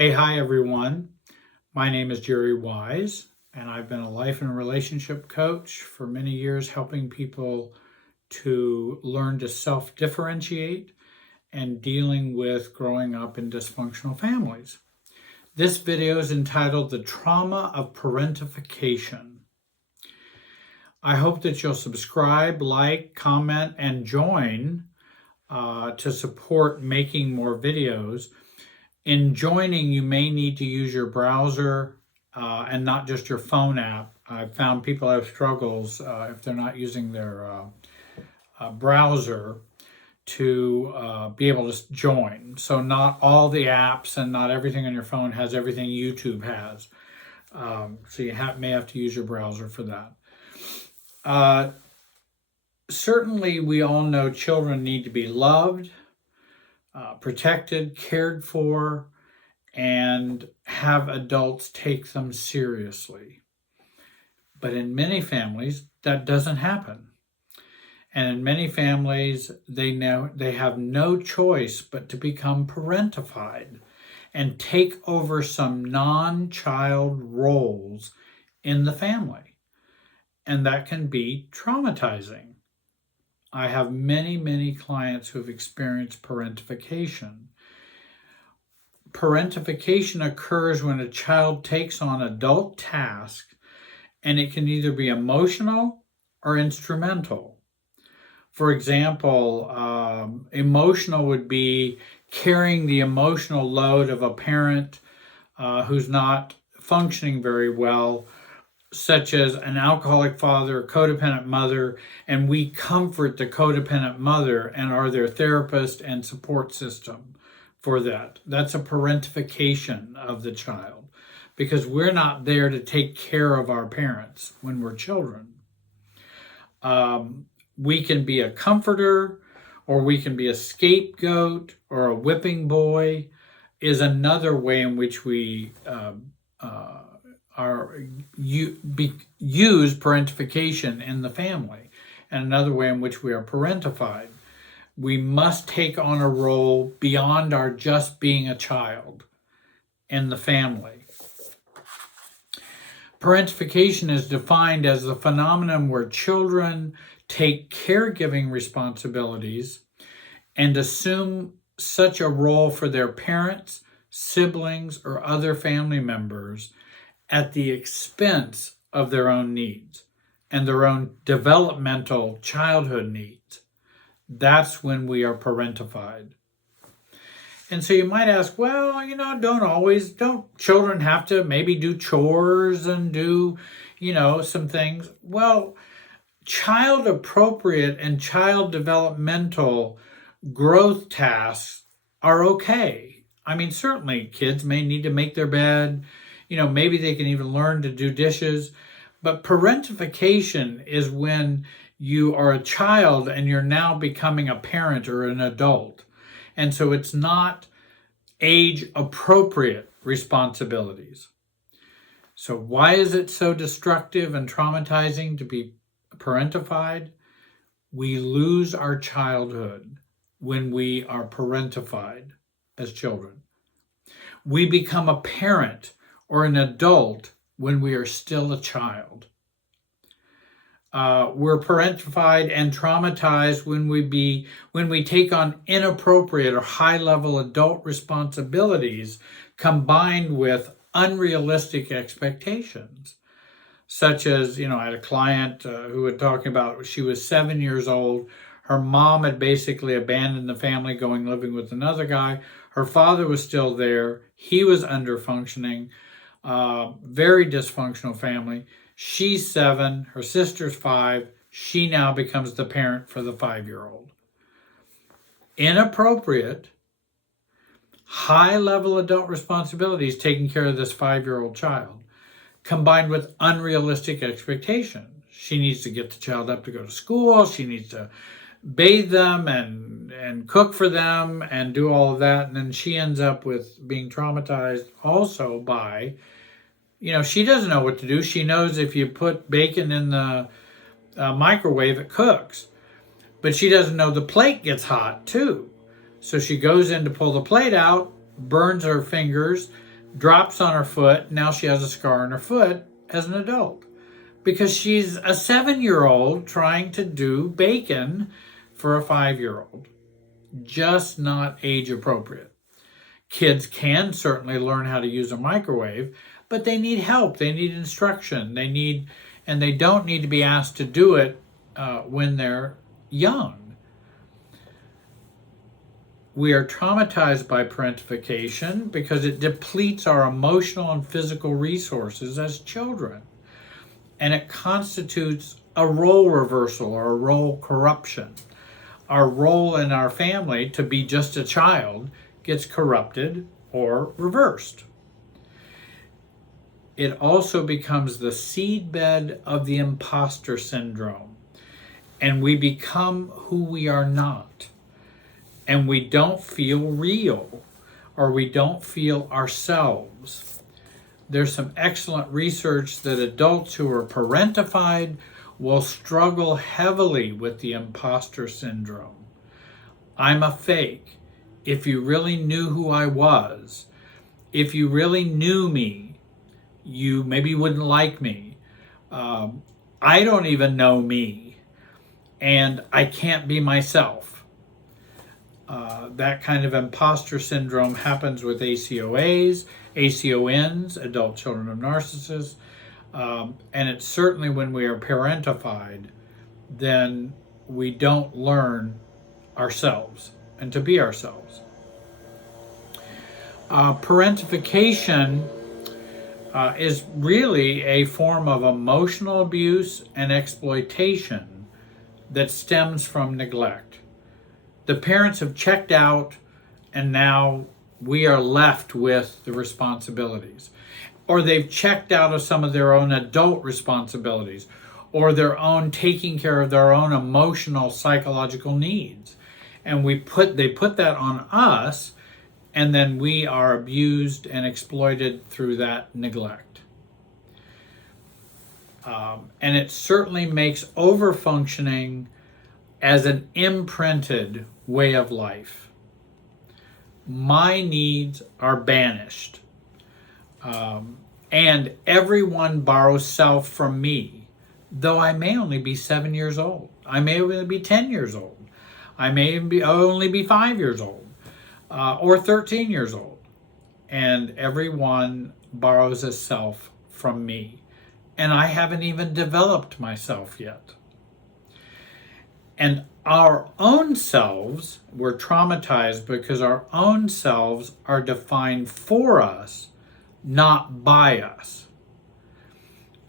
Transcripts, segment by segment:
Hi everyone. My name is Jerry Wise, and I've been a life and relationship coach for many years, helping people to learn to self-differentiate and dealing with growing up in dysfunctional families. This video is entitled The Trauma of Parentification. I hope that you'll subscribe, like, comment, and join to support making more videos. In joining, you may need to use your browser and not just your phone app. I've found people have struggles if they're not using their browser to be able to join. So not all the apps and not everything on your phone has everything YouTube has. So you may have to use your browser for that. Certainly, we all know children need to be loved, protected, cared for, and have adults take them seriously. But in many families, that doesn't happen. And in many families, they have no choice but to become parentified and take over some non-child roles in the family. And that can be traumatizing. I have many clients who have experienced parentification. Parentification occurs when a child takes on adult tasks, and it can either be emotional or instrumental. For example, emotional would be carrying the emotional load of a parent who's not functioning very well, such as an alcoholic father, a codependent mother, and we comfort the codependent mother and are their therapist and support system for that. That's a parentification of the child because we're not there to take care of our parents when we're children. We can be a comforter, or we can be a scapegoat, or a whipping boy is another way in which we use parentification in the family, and another way in which we are parentified. We must take on a role beyond our just being a child in the family. Parentification is defined as the phenomenon where children take caregiving responsibilities and assume such a role for their parents, siblings, or other family members at the expense of their own needs and their own developmental childhood needs. That's when we are parentified. And so you might ask, well, don't children have to maybe do chores and do, some things? Well, child appropriate and child developmental growth tasks are okay. I mean, certainly kids may need to make their bed, maybe they can even learn to do dishes, but parentification is when you are a child and you're now becoming a parent or an adult. And so it's not age-appropriate responsibilities. So why is it so destructive and traumatizing to be parentified? We lose our childhood when we are parentified as children. We become a parent or an adult when we are still a child. We're parentified and traumatized when we take on inappropriate or high-level adult responsibilities combined with unrealistic expectations. Such as, I had a client who was talking about she was 7 years old. Her mom had basically abandoned the family, living with another guy. Her father was still there. He was under-functioning. Very dysfunctional family. She's 7, her sister's 5. She now becomes the parent for the 5-year-old. Inappropriate, high-level adult responsibilities taking care of this 5-year-old child, combined with unrealistic expectations. She needs to get the child up to go to school. She needs to bathe them and cook for them and do all of that. And then she ends up with being traumatized also by, she doesn't know what to do. She knows if you put bacon in the microwave, it cooks. But she doesn't know the plate gets hot too. So she goes in to pull the plate out, burns her fingers, drops on her foot. Now she has a scar on her foot as an adult because she's a 7-year-old trying to do bacon for a 5-year-old. Just not age appropriate. Kids can certainly learn how to use a microwave, but they need help. They need instruction. And they don't need to be asked to do it when they're young. We are traumatized by parentification because it depletes our emotional and physical resources as children. And it constitutes a role reversal or a role corruption. Our role in our family to be just a child gets corrupted or reversed. It also becomes the seedbed of the imposter syndrome. And we become who we are not. And we don't feel real, or we don't feel ourselves. There's some excellent research that adults who are parentified will struggle heavily with the imposter syndrome. I'm a fake. If you really knew who I was, if you really knew me, you maybe wouldn't like me. I don't even know me, and I can't be myself. That kind of imposter syndrome happens with ACOAs, ACONs, adult children of narcissists, and it's certainly when we are parentified, then we don't learn ourselves and to be ourselves. Parentification is really a form of emotional abuse and exploitation that stems from neglect. The parents have checked out, and now we are left with the responsibilities. Or they've checked out of some of their own adult responsibilities, or their own taking care of their own emotional, psychological needs. And they put that on us, and then we are abused and exploited through that neglect. And it certainly makes overfunctioning as an imprinted way of life. My needs are banished. And everyone borrows self from me, though I may only be 7 years old. I may only be 10 years old. I may only be 5 years old, or 13 years old. And everyone borrows a self from me. And I haven't even developed myself yet. And our own selves, we're traumatized because our own selves are defined for us, not by us.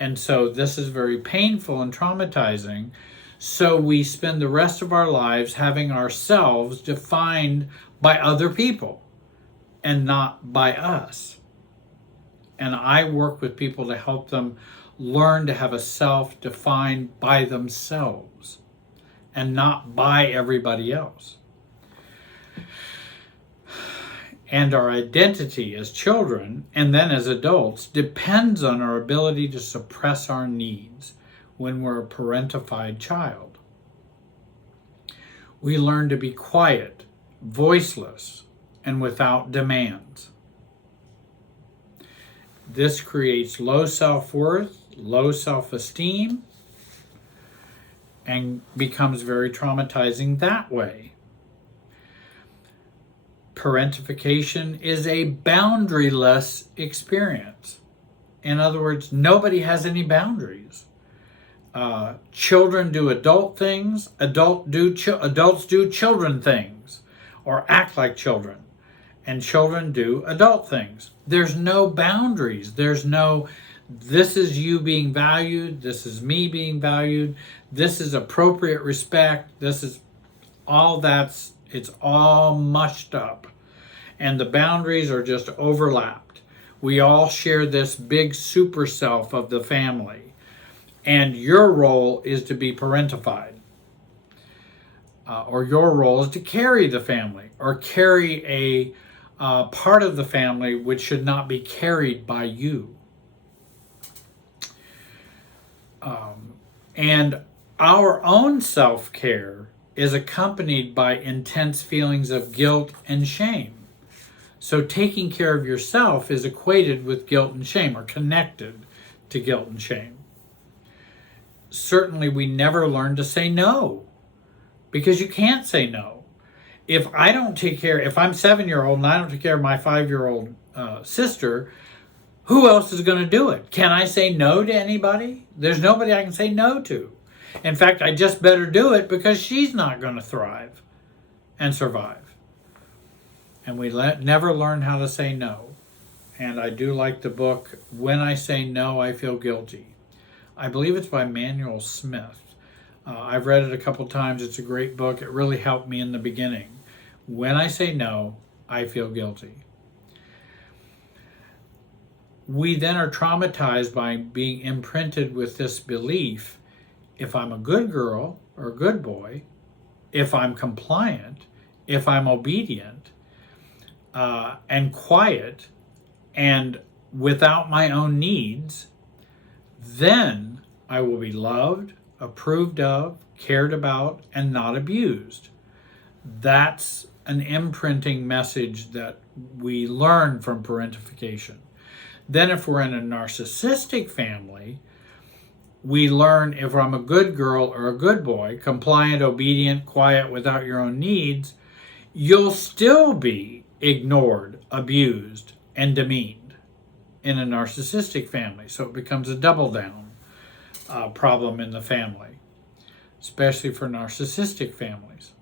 And so this is very painful and traumatizing. So we spend the rest of our lives having ourselves defined by other people and not by us. And I work with people to help them learn to have a self defined by themselves and not by everybody else. And our identity as children and then as adults depends on our ability to suppress our needs when we're a parentified child. We learn to be quiet, voiceless, and without demands. This creates low self-worth, low self-esteem, and becomes very traumatizing that way. Parentification is a boundaryless experience. In other words, nobody has any boundaries. Children do adult things, adults do children things, or act like children, and children do adult things. There's no boundaries. There's no, this is you being valued, this is me being valued, this is appropriate respect, this is all it's all mushed up. And the boundaries are just overlapped. We all share this big super self of the family. And your role is to be parentified. Or your role is to carry the family, or carry a part of the family which should not be carried by you. And our own self-care is accompanied by intense feelings of guilt and shame. So taking care of yourself is equated with guilt and shame, or connected to guilt and shame. Certainly, we never learn to say no, because you can't say no. If I'm 7-year-old and I don't take care of my 5-year-old sister, who else is going to do it? Can I say no to anybody? There's nobody I can say no to. In fact, I just better do it because she's not going to thrive and survive. And we never learn how to say no. And I do like the book, When I Say No, I Feel Guilty. I believe it's by Manuel Smith. I've read it a couple times. It's a great book. It really helped me in the beginning. When I say no, I feel guilty. We then are traumatized by being imprinted with this belief: if I'm a good girl or a good boy, if I'm compliant, if I'm obedient and quiet and without my own needs, then I will be loved, approved of, cared about, and not abused. That's an imprinting message that we learn from parentification. Then if we're in a narcissistic family, we learn if I'm a good girl or a good boy, compliant, obedient, quiet, without your own needs, you'll still be ignored, abused, and demeaned in a narcissistic family. So it becomes a double down problem in the family, especially for narcissistic families.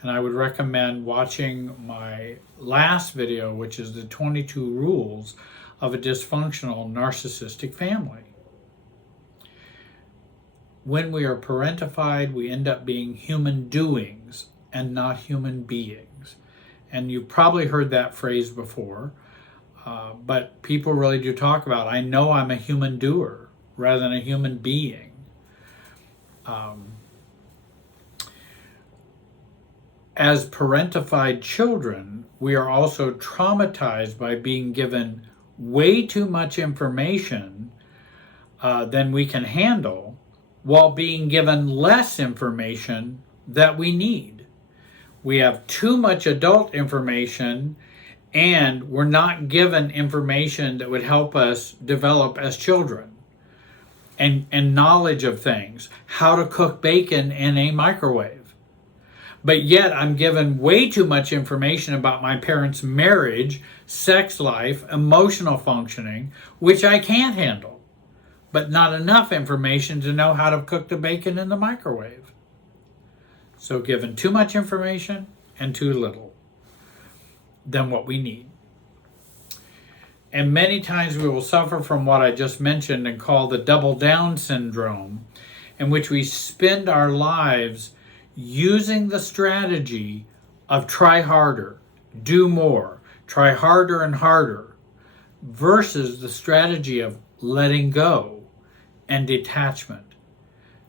And I would recommend watching my last video, which is the 22 rules of a dysfunctional narcissistic family. When we are parentified, we end up being human doings and not human beings. And you've probably heard that phrase before, but people really do talk about, I know I'm a human doer rather than a human being. As parentified children, we are also traumatized by being given way too much information than we can handle, while being given less information that we need. We have too much adult information, and we're not given information that would help us develop as children, and knowledge of things, how to cook bacon in a microwave. But yet I'm given way too much information about my parents' marriage, sex life, emotional functioning, which I can't handle, but not enough information to know how to cook the bacon in the microwave. So given too much information and too little than what we need. And many times we will suffer from what I just mentioned and call the double down syndrome, in which we spend our lives using the strategy of try harder, do more, try harder and harder, versus the strategy of letting go and detachment.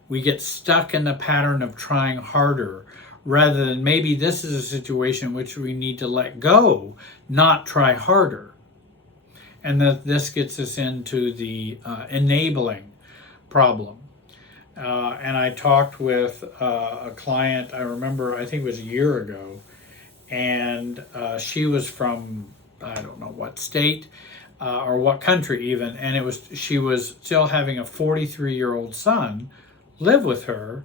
We get stuck in the pattern of trying harder, rather than maybe this is a situation in which we need to let go, not try harder. And this gets us into the enabling problem. And I talked with a client, I remember, I think it was a year ago, and she was from, I don't know what state or what country even, and she was still having a 43-year-old son live with her,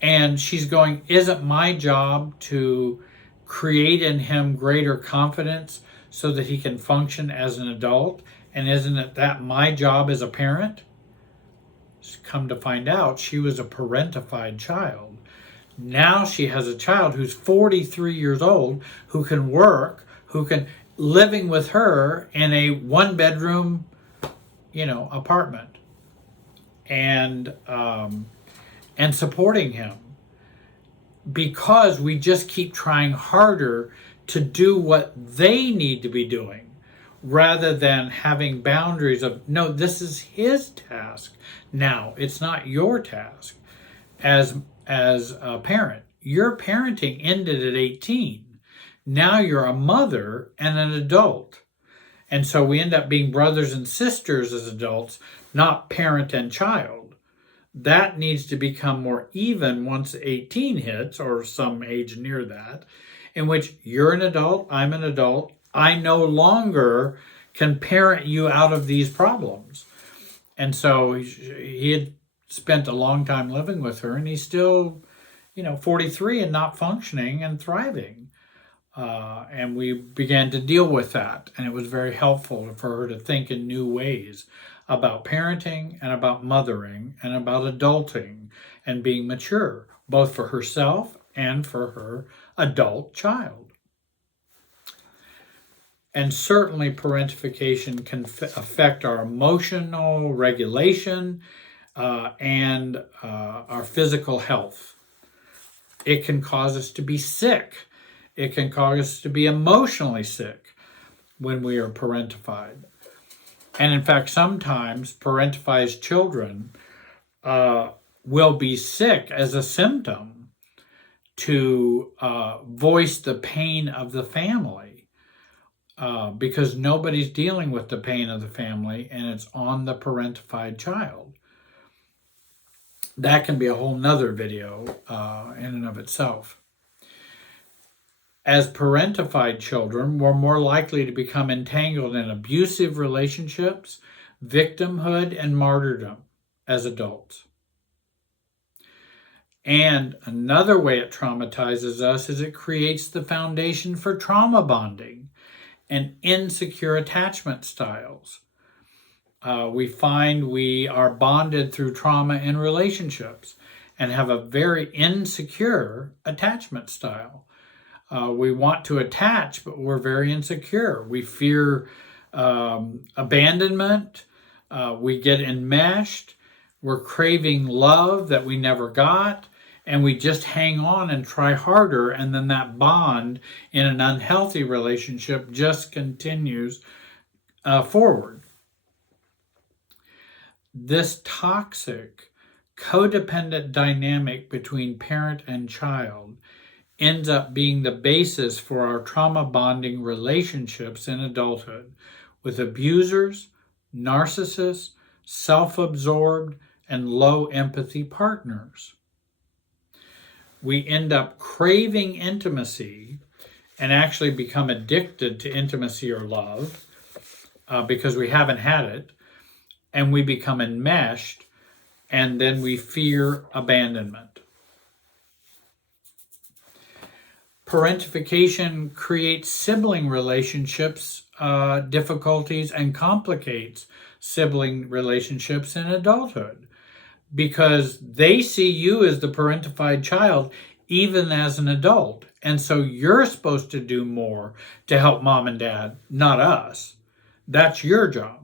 and she's going, isn't my job to create in him greater confidence so that he can function as an adult, and isn't it that my job as a parent? Come to find out, she was a parentified child. Now she has a child who's 43 years old, who can work, living with her in a 1-bedroom, apartment, and supporting him, because we just keep trying harder to do what they need to be doing, rather than having boundaries of, no, this is his task. Now, it's not your task as a parent. Your parenting ended at 18. Now you're a mother and an adult. And so we end up being brothers and sisters as adults, not parent and child. That needs to become more even once 18 hits, or some age near that, in which you're an adult, I'm an adult, I no longer can parent you out of these problems. And so he had spent a long time living with her, and he's still, 43 and not functioning and thriving. And we began to deal with that. And it was very helpful for her to think in new ways about parenting and about mothering and about adulting and being mature, both for herself and for her adult child. And certainly parentification can affect our emotional regulation and our physical health. It can cause us to be sick. It can cause us to be emotionally sick when we are parentified. And in fact, sometimes parentified children will be sick as a symptom to voice the pain of the family because nobody's dealing with the pain of the family, and it's on the parentified child. That can be a whole nother video in and of itself. As parentified children, we're more likely to become entangled in abusive relationships, victimhood, and martyrdom as adults. And another way it traumatizes us is it creates the foundation for trauma bonding and insecure attachment styles. We find we are bonded through trauma in relationships and have a very insecure attachment style. We want to attach, but we're very insecure. We fear abandonment. We get enmeshed. We're craving love that we never got. And we just hang on and try harder. And then that bond in an unhealthy relationship just continues forward. This toxic, codependent dynamic between parent and child ends up being the basis for our trauma bonding relationships in adulthood with abusers, narcissists, self-absorbed, and low empathy partners. We end up craving intimacy and actually become addicted to intimacy or love because we haven't had it, and we become enmeshed, and then we fear abandonment. Parentification creates sibling relationships difficulties and complicates sibling relationships in adulthood because they see you as the parentified child even as an adult. And so you're supposed to do more to help mom and dad, not us. That's your job.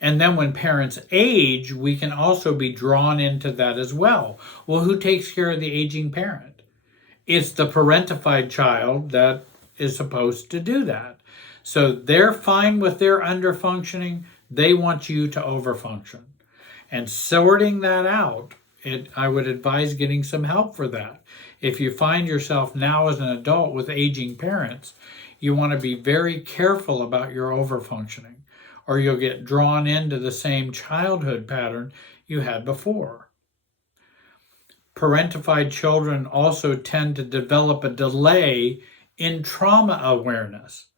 And then when parents age, we can also be drawn into that as well. Well, who takes care of the aging parent? It's the parentified child that is supposed to do that. So they're fine with their underfunctioning. They want you to overfunction. And sorting that out, I would advise getting some help for that. If you find yourself now as an adult with aging parents, you want to be very careful about your overfunctioning, or you'll get drawn into the same childhood pattern you had before. Parentified children also tend to develop a delay in trauma awareness.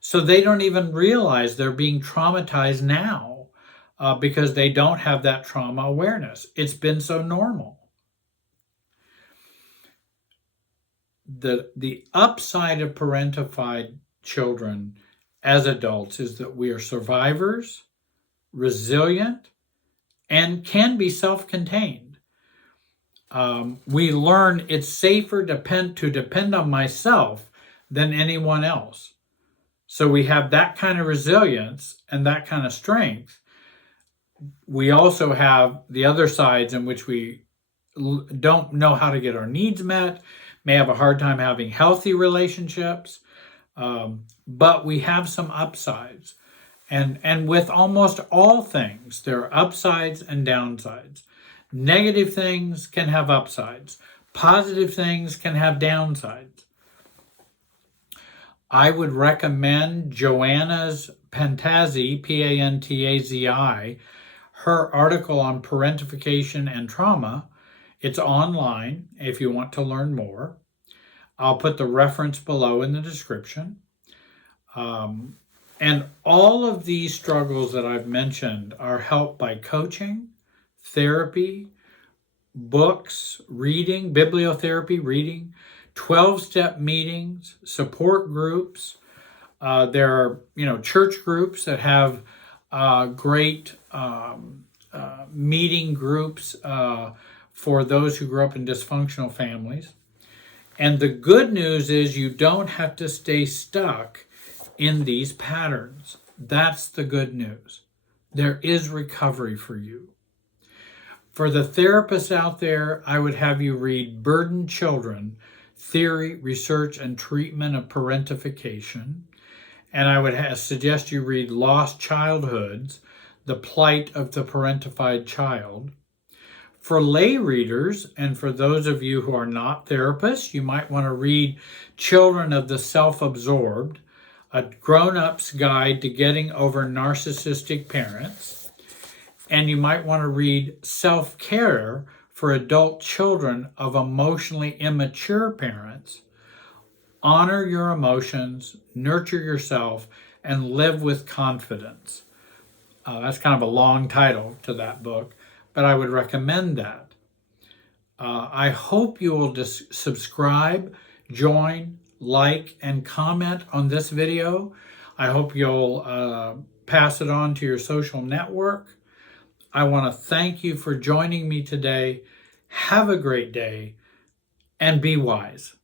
So they don't even realize they're being traumatized now because they don't have that trauma awareness. It's been so normal. The upside of parentified children as adults is that we are survivors, resilient, and can be self-contained. We learn it's safer to depend on myself than anyone else. So we have that kind of resilience and that kind of strength. We also have the other sides in which we don't know how to get our needs met, may have a hard time having healthy relationships, but we have some upsides. And with almost all things, there are upsides and downsides. Negative things can have upsides. Positive things can have downsides. I would recommend Joanna's Pantazi, Pantazi, her article on parentification and trauma. It's online if you want to learn more. I'll put the reference below in the description. And all of these struggles that I've mentioned are helped by coaching, therapy, books, reading, bibliotherapy, reading, 12-step meetings, support groups. There are, church groups that have great meeting groups for those who grew up in dysfunctional families. And the good news is you don't have to stay stuck in these patterns. That's the good news. There is recovery for you. For the therapists out there, I would have you read Burdened Children, Theory, Research, and Treatment of Parentification. And I would suggest you read Lost Childhoods, The Plight of the Parentified Child. For lay readers, and for those of you who are not therapists, you might want to read Children of the Self-Absorbed, a grown-up's guide to getting over narcissistic parents. And you might want to read Self-Care for adult children of emotionally immature parents. Honor your emotions, nurture yourself, and live with confidence. That's kind of a long title to that book, but I would recommend that. I hope you will subscribe, join, like, and comment on this video. I hope you'll pass it on to your social network. I want to thank you for joining me today. Have a great day and be wise.